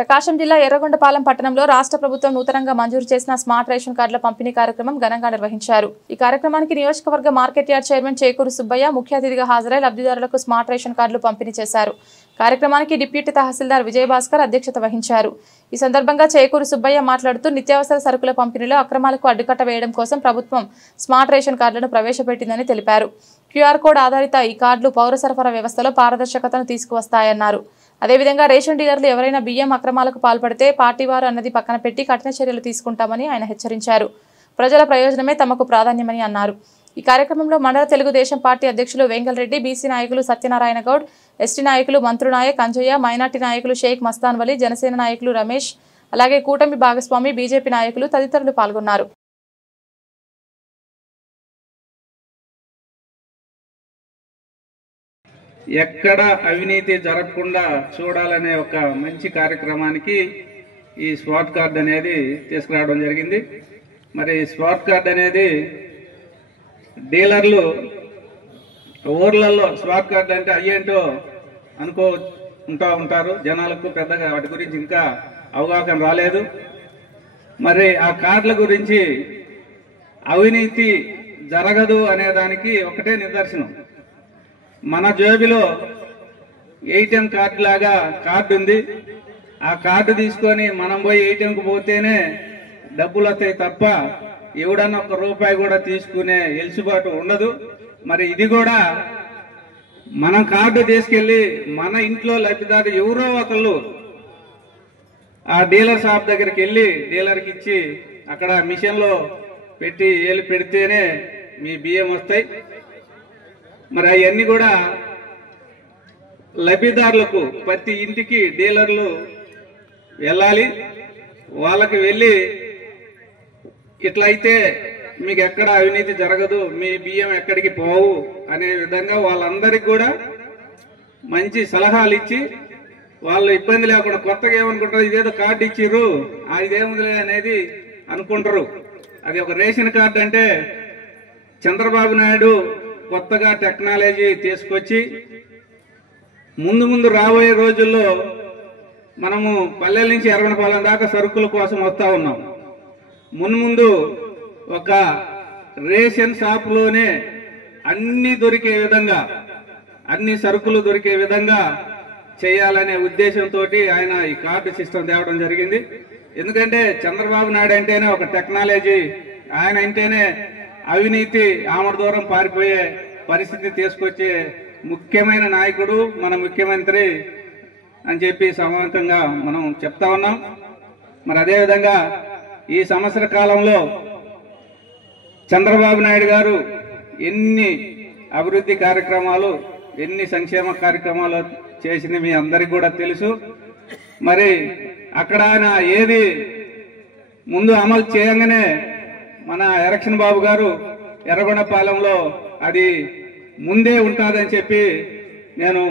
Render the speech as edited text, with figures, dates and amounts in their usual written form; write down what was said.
ప్రకాశం జిల్లా ఎర్రగొండపాలెం పట్టణంలో రాష్ట్ర ప్రభుత్వం నూతనంగా మంజూరు చేసిన స్మార్ట్ రేషన్ కార్డుల పంపిణీ కార్యక్రమం ఘనంగా నిర్వహించారు। ఈ కార్యక్రమానికి నియోజకవర్గ market yard chairman Chekuru Subbaiah ముఖ్య అతిథిగా హాజరై లబ్ధిదారులకు స్మార్ట్ రేషన్ కార్డులు పంపిణీ చేశారు। కార్యక్రమానికి డిప్యూటీ తహసీల్దార్ విజయభాస్కర్ అధ్యక్షత వహించారు। ఈ సందర్భంగా చేకూరు సుబ్బయ్య మాట్లాడుతూ నిత్యావసర సరుకుల పంపిణీలో అక్రమాలకు అడ్డుకట్ట వేయడం కోసం ప్రభుత్వం స్మార్ట్ రేషన్ కార్డులను ప్రవేశపెట్టిందని తెలిపారు। క్యూఆర్ కోడ్ ఆధారిత ఈ కార్డులు పౌర సరఫరా వ్యవస్థలో పారదర్శకతను తీసుకువస్తాయన్నారు। అదేవిధంగా రేషన్ డీలర్లు ఎవరైనా బియ్యం అక్రమాలకు పాల్పడితే పార్టీవారు అన్నది పక్కన పెట్టి కఠిన చర్యలు తీసుకుంటామని ఆయన హెచ్చరించారు। ప్రజల ప్రయోజనమే తమకు ప్రాధాన్యమని అన్నారు। ఈ కార్యక్రమంలో మండల తెలుగుదేశం పార్టీ అధ్యక్షులు వెంగళరెడ్డి, బీసీ నాయకులు సత్యనారాయణ గౌడ్, ఎస్టీ నాయకులు మంత్రునాయక్, అంజయ్య, మైనార్టీ నాయకులు షేక్ మస్తాన్ వలి, జనసేన నాయకులు రమేష్, అలాగే కూటమి భాగస్వామి బీజేపీ నాయకులు తదితరులు పాల్గొన్నారు। ఎక్కడ అవినీతి జరగకుండా చూడాలనే ఒక మంచి కార్యక్రమానికి ఈ స్మార్ట్ కార్డ్ అనేది తీసుకురావడం జరిగింది। మరి స్మార్ట్ కార్డ్ అనేది డీలర్లు ఊర్లలో స్మార్ట్ కార్డ్ అంటే అయ్యేంటో ఉంటారు, జనాలకు పెద్దగా వాటి గురించి ఇంకా అవగాహన రాలేదు। మరి ఆ కార్డుల గురించి అవినీతి జరగదు అనే దానికి ఒకటే నిదర్శనం। మన జేబులో ఏటీఎం కార్డు లాగా కార్డు ఉంది, ఆ కార్డు తీసుకొని మనం పోయి ఏటీఎంకు పోతేనే డబ్బులు వస్తాయి తప్ప ఎవడన్నా ఒక్క రూపాయి కూడా తీసుకునే ఎలుసుబాటు ఉండదు। మరి ఇది కూడా మనం కార్డు తీసుకెళ్లి మన ఇంట్లో లబ్ధిదారు ఎవరో ఒకళ్ళు ఆ డీలర్ షాప్ దగ్గరికి వెళ్ళి డీలర్కి ఇచ్చి అక్కడ మిషన్లో పెట్టి ఏళ్ళు పెడితేనే మీ బియ్యం వస్తాయి। మరి అవన్నీ కూడా లబ్ధిదారులకు ప్రతి ఇంటికి డీలర్లు వెళ్ళాలి, వాళ్ళకి వెళ్ళి ఇట్లయితే మీకు ఎక్కడ అవినీతి జరగదు, మీ బియ్యం ఎక్కడికి పోవు అనే విధంగా వాళ్ళందరికీ కూడా మంచి సలహాలు ఇచ్చి వాళ్ళు ఇబ్బంది లేకుండా కొత్తగా ఏమనుకుంటారు, ఇదేదో కార్డు ఇచ్చిర్రు ఇదేముందిలే అనేది అనుకుంటారు। అది ఒక రేషన్ కార్డు అంటే చంద్రబాబు నాయుడు కొత్తగా టెక్నాలజీ తీసుకొచ్చి ముందు రాబోయే రోజుల్లో మనము పల్లెల నుంచి ఎర్రగొండపాలెం దాకా సరుకుల కోసం వస్తా ఉన్నాం। ముందు ఒక రేషన్ షాపులోనే అన్ని దొరికే విధంగా, అన్ని సరుకులు దొరికే విధంగా చేయాలనే ఉద్దేశంతో ఆయన ఈ కార్డు సిస్టమ్ తేవడం జరిగింది। ఎందుకంటే చంద్రబాబు నాయుడు అంటేనే ఒక టెక్నాలజీ, ఆయన అంటేనే అవినీతి ఆమడ దూరం పారిపోయే పరిస్థితి తీసుకొచ్చే ముఖ్యమైన నాయకుడు మన ముఖ్యమంత్రి అని చెప్పి సమూహంగా మనం చెప్తా ఉన్నాం। మరి అదేవిధంగా ఈ సంవత్సర కాలంలో చంద్రబాబు నాయుడు గారు ఎన్ని అభివృద్ధి కార్యక్రమాలు, ఎన్ని సంక్షేమ కార్యక్రమాలు చేసింది మీ అందరికీ కూడా తెలుసు। మరి అక్కడ ఆయన ఏది ముందు అమలు చేయగానే మన ఎలక్షన్ బాబు గారు ఎర్రగొండపాలెంలో అది ముందే ఉంటుందని చెప్పి నేను